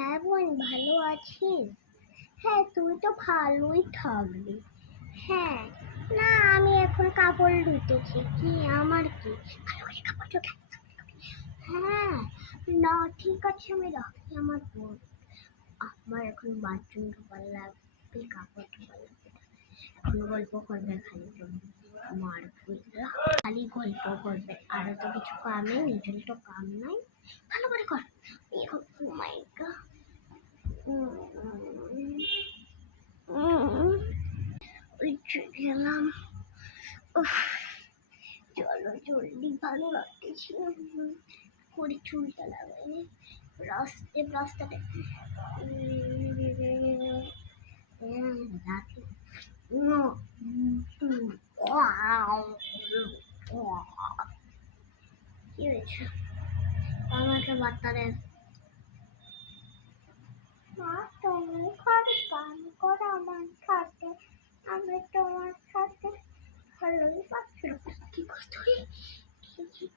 হ্যাঁ বোন, ভালো আছিস? হ্যাঁ, তুই তো ভালোই থাকবি। হ্যাঁ, না আমি এখন কাপড় ধুতেছি। কি আমার কি? ভালো করে কাপড় ধুতে। হ্যাঁ, না ঠিক আছে, আমি রাখি আমার বোন। আমার এখন বাথরুম ধোবার লাগবে, কাপড় ধোবার লাগবে। এখন গল্প করবে খালি তুমি, মার বুঝলা, খালি গল্প করবে, আরো তো কিছু কাম নেই, নিজের তো কাম নাই। ভালো করে কর। এখন মাই গড, গেলাম। উফ, চলো জলদি, ভালো লাগতেছিল। করে চুলটা লাগাই রাস্তাতে রাতে কি হয়েছে? আমাকে বার্তা দেন। মা, তুমি খালি গান করো আমার সাথে, আমি তোমার সাথে ভালোই পাচ্ছিল। কি করতে হবে?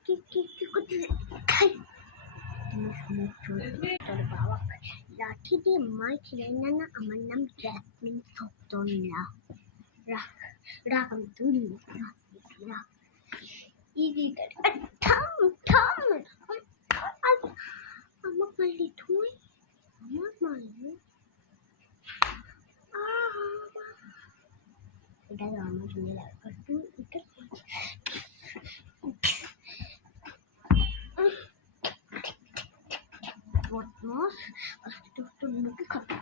কি করতে তোর বাবা লাঠি দিয়ে মার খেলে না? না, আমার নাম জ্যাসমিন সপ্তমিয়া। রাখ রাখ, আমি তুই রাখ। থাম থাম, আমার মারলি তুই, আমার মারলি। এটা আমার জন্য লাগবে, তুই এটা বদমাস, তোর মুখে খাবে।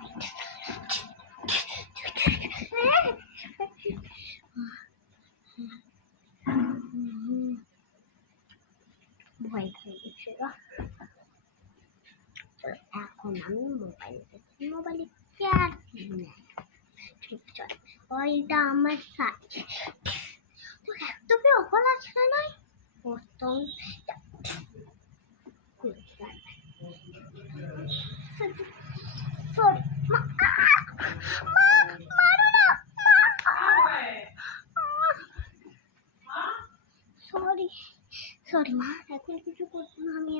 ভয় খেয়ে গেছে। এখন আমি মোবাইল দেখি, মোবাইলে ক্যাট চল, ওইটা আমার সাথে। তোর একদমই অকল আছে না? প্রথম সরি মা, মারো না, সরি সরি মা, এখন কিছু করছি না আমি।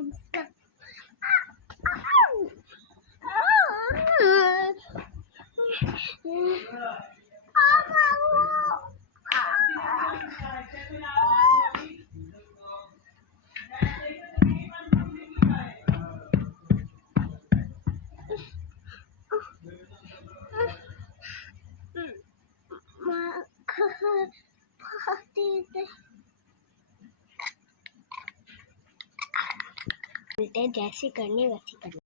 जैसे करनी वैसी करनी।